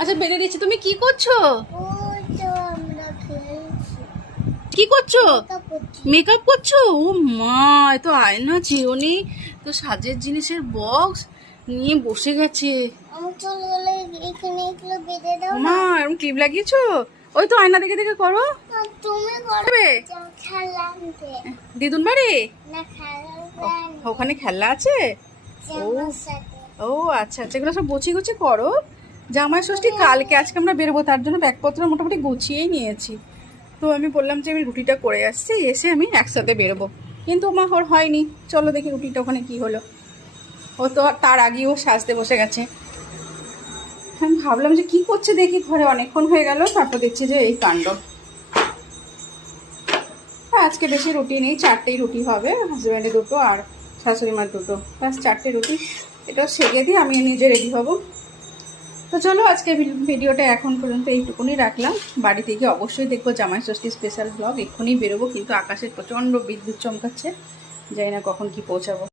আচ্ছা বেড়ে দিচ্ছি। তুমি কি করছো? ওই তো আমরা খেলছি। কি করছো? মেকআপ করছি। মেকআপ করছো? ও মা, এ তো আয়না চিরুনি, তো সাজের জিনিসের বক্স নিয়ে বসে গেছে। আমার চুল গুলো এখানে এগুলো বেঁধে দাও মা না। এরকম ক্লিপ লাগিয়েছো? ওই তো আয়না দেখে দেখে করো। আর তুমি করবে করবে? খেলা আনতে দিদুন বাড়ি? না খেলা ওখানে খেলনা আছে? জামার সাথে। ও আচ্ছা আচ্ছা, এগুলো সব গুছিয়ে গুছিয়ে করো। জামাই ষষ্ঠী কালকে, আজকে আমরা বেরোবো, তার জন্য ব্যাগপত্র মোটামুটি গুছিয়েই নিয়েছি। তো আমি বললাম যে আমি রুটিটা করে আসছি, এসে আমি একসাথে বেরোবো, কিন্তু মা ওর হয়নি। চলো দেখি রুটিটা ওখানে কি হলো। ও তো তার আগেই ও সাজতে বসে গেছে। আমি ভাবলাম যে কি করছে দেখি ঘরে, অনেকক্ষণ হয়ে গেল, তারপর দেখছি যে এই কাণ্ড। হ্যাঁ, আজকে বেশি রুটি নেই, 4টেই রুটি হবে, হাজব্যান্ডে 2টো আর শাশুড়ি মার 2টো, ব্যাস 4টে রুটি। এটাও সেকে দিয়ে আমি নিজে রেডি হব। তো চলো আজকে ভিডিওটা এখন পর্যন্ত এইটুকুনি রাখলাম। বাড়িতে গিয়ে অবশ্যই দেখবো জামাই ষষ্ঠী স্পেশাল ব্লগ। এক্ষুনি বেরোবো, কিন্তু আকাশে প্রচণ্ড বিদ্যুৎ চমকাচ্ছে, জানি না কখন কি পৌঁছাবো।